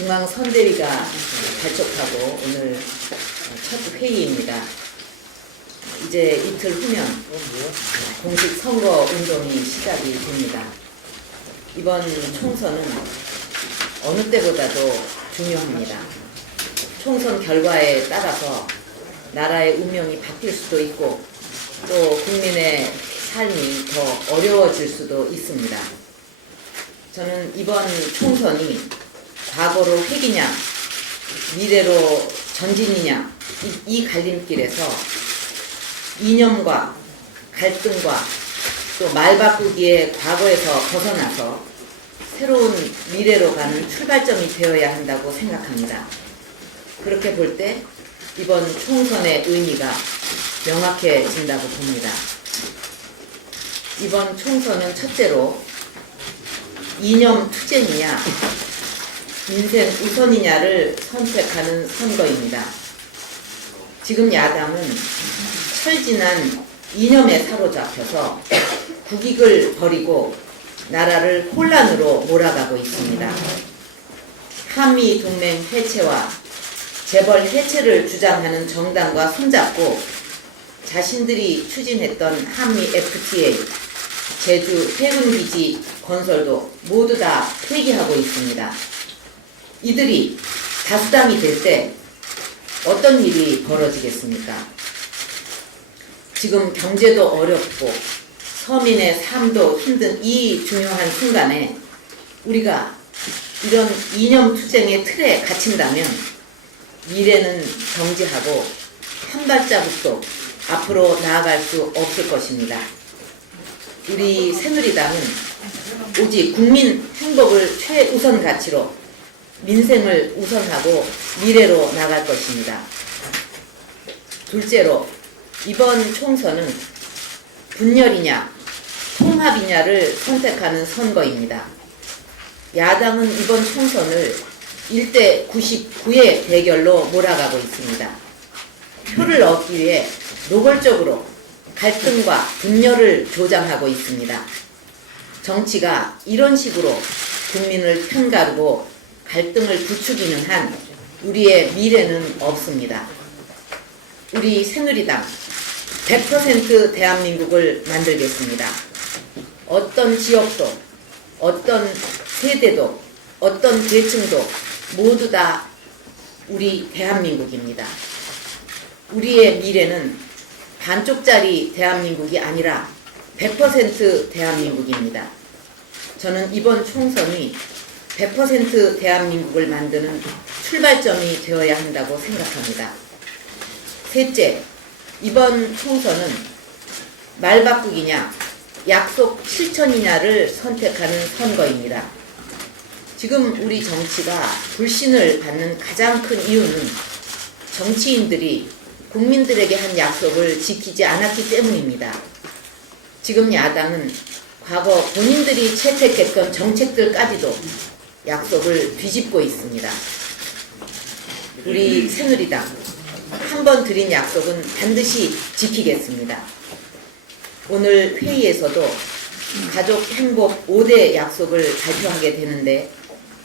중앙 선대위가 발족하고 오늘 첫 회의입니다. 이제 이틀 후면 공식 선거 운동이 시작이 됩니다. 이번 총선은 어느 때보다도 중요합니다. 총선 결과에 따라서 나라의 운명이 바뀔 수도 있고 또 국민의 삶이 더 어려워질 수도 있습니다. 저는 이번 총선이 과거로 회귀냐 미래로 전진이냐 이, 이 갈림길에서 이념과 갈등과 또 말 바꾸기의 과거에서 벗어나서 새로운 미래로 가는 출발점이 되어야 한다고 생각합니다. 그렇게 볼 때 이번 총선의 의미가 명확해진다고 봅니다. 이번 총선은 첫째로 이념 투쟁이냐 민생 우선이냐를 선택하는 선거입니다. 지금 야당은 철진한 이념에 사로잡혀서 국익을 버리고 나라를 혼란으로 몰아가고 있습니다. 한미 동맹 해체와 재벌 해체를 주장하는 정당과 손잡고 자신들이 추진했던 한미 FTA, 제주 해군기지 건설도 모두 다 폐기하고 있습니다. 이들이 다수당이 될 때 어떤 일이 벌어지겠습니까? 지금 경제도 어렵고 서민의 삶도 힘든 이 중요한 순간에 우리가 이런 이념 투쟁의 틀에 갇힌다면 미래는 정지하고 한 발자국도 앞으로 나아갈 수 없을 것입니다. 우리 새누리당은 오직 국민 행복을 최우선 가치로 민생을 우선하고 미래로 나갈 것입니다. 둘째로 이번 총선은 분열이냐 통합이냐를 선택하는 선거입니다. 야당은 이번 총선을 1대 99의 대결로 몰아가고 있습니다. 표를 얻기 위해 노골적으로 갈등과 분열을 조장하고 있습니다. 정치가 이런 식으로 국민을 편가르고 갈등을 부추기는 한 우리의 미래는 없습니다. 우리 새누리당 100% 대한민국을 만들겠습니다. 어떤 지역도, 어떤 세대도, 어떤 계층도 모두 다 우리 대한민국입니다. 우리의 미래는 반쪽짜리 대한민국이 아니라 100% 대한민국입니다. 저는 이번 총선이 100% 대한민국을 만드는 출발점이 되어야 한다고 생각합니다. 셋째, 이번 총선은 말 바꾸기냐, 약속 실천이냐를 선택하는 선거입니다. 지금 우리 정치가 불신을 받는 가장 큰 이유는 정치인들이 국민들에게 한 약속을 지키지 않았기 때문입니다. 지금 야당은 과거 본인들이 채택했던 정책들까지도 약속을 뒤집고 있습니다. 우리 새누리당 한 번 드린 약속은 반드시 지키겠습니다. 오늘 회의에서도 가족 행복 5대 약속을 발표하게 되는데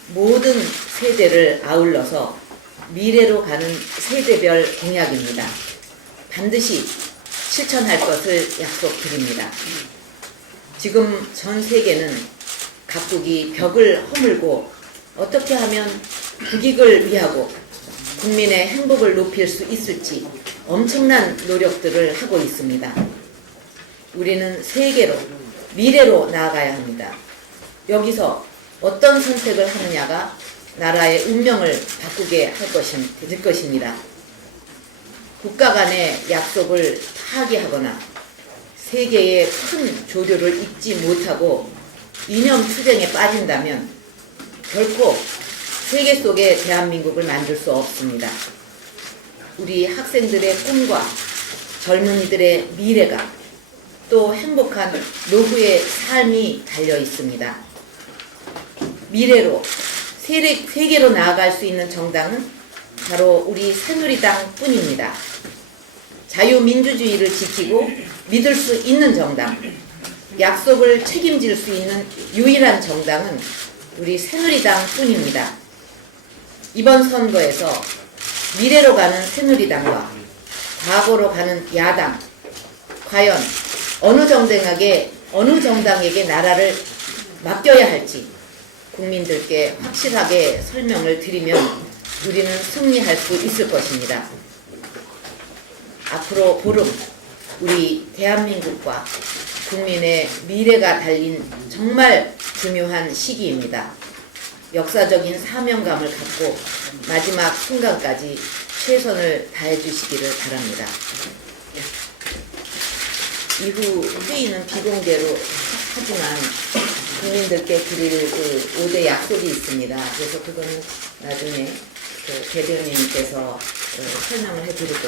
모든 세대를 아울러서 미래로 가는 세대별 공약입니다. 반드시 실천할 것을 약속드립니다. 지금 전 세계는 각국이 벽을 허물고 어떻게 하면 국익을 위하고 국민의 행복을 높일 수 있을지 엄청난 노력들을 하고 있습니다. 우리는 세계로 미래로 나아가야 합니다. 여기서 어떤 선택을 하느냐가 나라의 운명을 바꾸게 할 것임, 될 것입니다. 국가 간의 약속을 파기하거나 세계의 큰 조류를 잊지 못하고 이념 투쟁에 빠진다면 결코 세계 속의 대한민국을 만들 수 없습니다. 우리 학생들의 꿈과 젊은이들의 미래가 또 행복한 노후의 삶이 달려 있습니다. 미래로 세계, 세계로 나아갈 수 있는 정당은 바로 우리 새누리당 뿐입니다. 자유민주주의를 지키고 믿을 수 있는 정당, 약속을 책임질 수 있는 유일한 정당은 우리 새누리당 뿐입니다. 이번 선거에서 미래로 가는 새누리당과 과거로 가는 야당 과연 어느 정당에게 어느 정당에게 나라를 맡겨야 할지 국민들께 확실하게 설명을 드리면 우리는 승리할 수 있을 것입니다. 앞으로 보름 우리 대한민국과 국민의 미래가 달린 정말 중요한 시기입니다. 역사적인 사명감을 갖고 마지막 순간까지 최선을 다해 주시기를 바랍니다. 이후 회의는 비공개로 하지만 국민들께 드릴 그 5대 약속이 있습니다. 그래서 그거는 나중에 그 대변인께서 어, 설명을 해드릴 것입니다.